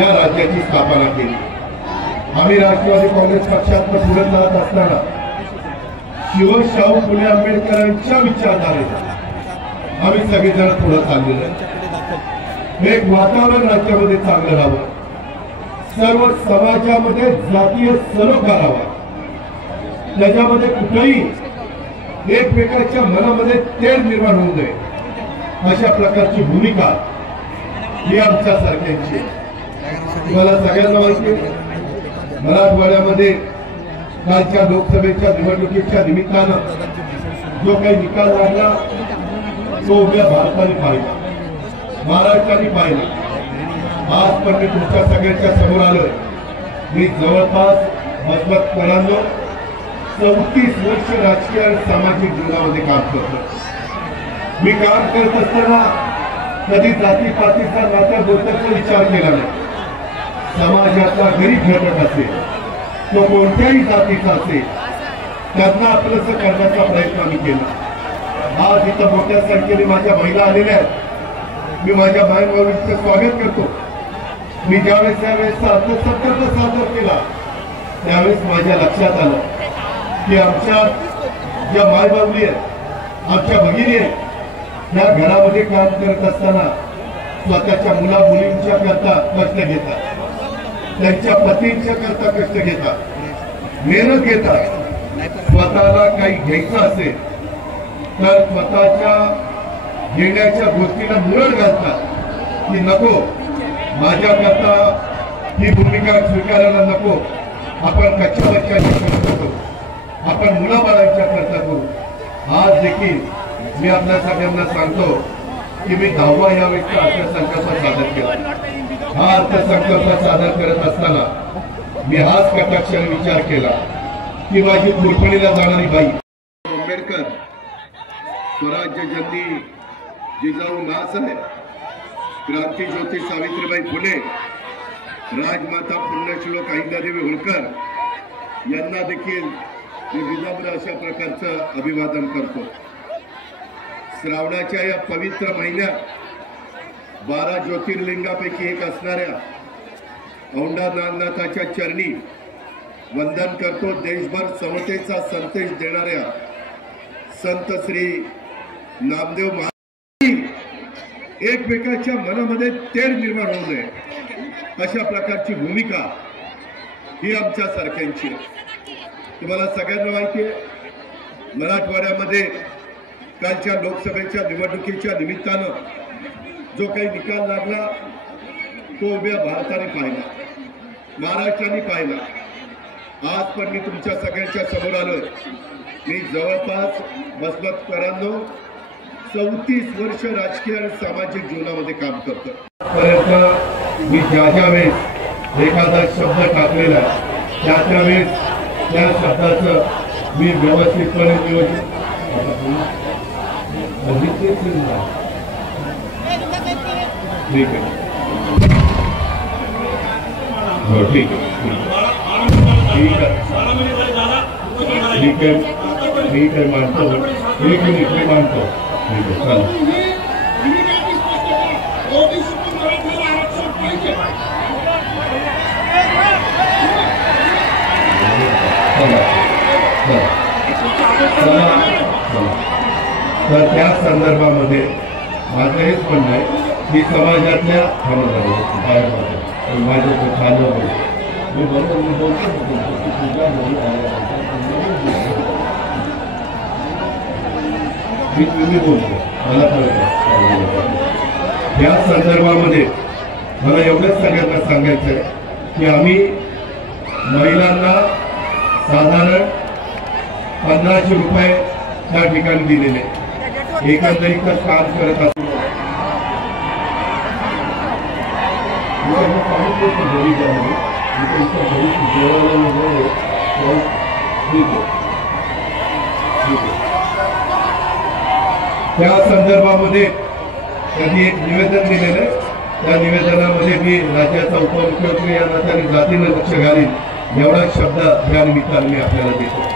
या राज्याची स्थापना केली। आम्ही राष्ट्रवादी काँग्रेस पक्षात पुढे जात असताना शाहू फुले आंबेडकरांच्या विचारधारेने आम्ही सगळेजण पुढे चाललेलो आहे। एक वातावरण राज्यामध्ये चांगलं राहावं, सर्व समाजामध्ये जातीय सलोखा राहावा, त्याच्यामध्ये कुठेही एकमेकाच्या मनामध्ये तेढ निर्माण होऊ नये, अशा प्रकारची भूमिका ही आमच्या सारख्यांची। तुम्हाला सगळ्यांना माहिती आहे, मराठवाड्यामध्ये कालच्या लोकसभेच्या निवडणुकीच्या निमित्तानं जो काही निकाल लागला तो उद्या भारताने पाहिला, महाराष्ट्राने पाहिला। आज पण मी तुमच्या सगळ्यांच्या समोर आलोय। मी जवळपास मजबूतपणानं 34 वर्ष राजकीय आणि सामाजिक जीवनामध्ये काम करतो। मी काम करत असताना कधी जातीपातीचा नात्या गोत्याचा विचार केला नाही। समाजाचा गरीब घटक असेल, तो कोणत्याही जातीचा असेल, त्यांना आपलंसं करण्याचा प्रयत्न आम्ही केला। आज इथं मोठ्या संख्येने माझ्या महिला आलेल्या आहेत। मी माझ्या बहिणींचं स्वागत करतो। मी ज्यावेळेस यावेळेस अर्थसंकल्प सादर केला त्यावेळेस माझ्या लक्षात आलं की आमच्या ज्या मायबावली आहेत, आमच्या भगिनी आहेत, त्या घरामध्ये काम करत असताना स्वतःच्या मुला मुलींच्या करता कष्ट घेतात, त्यांच्या पतींच्या करता कष्ट घेतात, मेहनत घेतात। स्वतःला काही घ्यायचं असेल तर स्वतःच्या घेण्याच्या गोष्टीला मुरड घालतात की नको, माझ्या करता ही भूमिका स्वीकारायला नको, आपण कच्च्या बच्च्याची करता करू, आपण मुलाबाळांच्या करता करू। आज देखील मी आपल्या सगळ्यांना सांगतो की मी 10वा यावेळेचा अर्थसंकल्प सादर केला। हा अर्थसंकल्प सादर करत असताना मी हाच कटाक्षाने विचार केला की माझी पुरपणीला जाणारी बाई आंबेडकर, स्वराज्य जननी जिजाऊ माँसाहेब, क्रांतीज्योती सावित्रीबाई फुले, राजमाता पुण्यश्लोक अहिल्यादेवी होळकर यांना देखील मी विनम्र अशा प्रकारचं अभिवादन करतो। श्रावणाच्या या पवित्र महिन्यात 12 ज्योतिर्लिंगापैकी एक असणाऱ्या औंढा नागनाथाच्या चरणी वंदन करतो। देशभर समतेचा संदेश देणाऱ्या संत श्री नामदेव महाराज एकमेकाच्या मनामध्ये तेढ निर्माण होऊ नये, अशा प्रकारची भूमिका ही आमच्या सारख्यांची आहे। तुम्हाला सगळ्यांना माहिती आहे, मराठवाड्यामध्ये कालच्या लोकसभेच्या निवडणुकीच्या निमित्तानं जो काही निकाल लागला तो उभ्या भारताने पाहिला, महाराष्ट्राने पाहिला। आज पण मी तुमच्या सगळ्यांच्या समोर आलोय। मी जवळपास मजबूतपणानं 34 वर्ष राजकीय आणि सामाजिक जीवनामध्ये काम करतो। परंतु मी ज्या वेळेस एखादा शब्द टाकलेला आहे त्या वेळेस त्या शब्दाचं मी व्यवस्थितपणे नियोजन ठीक आहे, हो ठीक आहे, ठीक आहे, ठीक आहे, ठीक आहे, मानतो, एक मिनिट मी मानतो, ठीक आहे, चला। तर त्या संदर्भामध्ये माझं हेच म्हणणं आहे की समाजातल्या माझं मी तुम्ही बोलतो मला या संदर्भामध्ये मला एवढंच सगळ्यांना सांगायचं आहे की आम्ही महिलांना साधारण 1500 रुपये त्या ठिकाणी दिलेले, एकंदरीतच काम करत असतो। त्या संदर्भामध्ये त्यांनी एक निवेदन दिलेलं आहे। त्या निवेदनामध्ये मी राज्याचा उपमुख्यमंत्री या नात्याने जातीनं लक्ष घालीन एवढा शब्द या निमित्ताने मी आपल्याला देतो।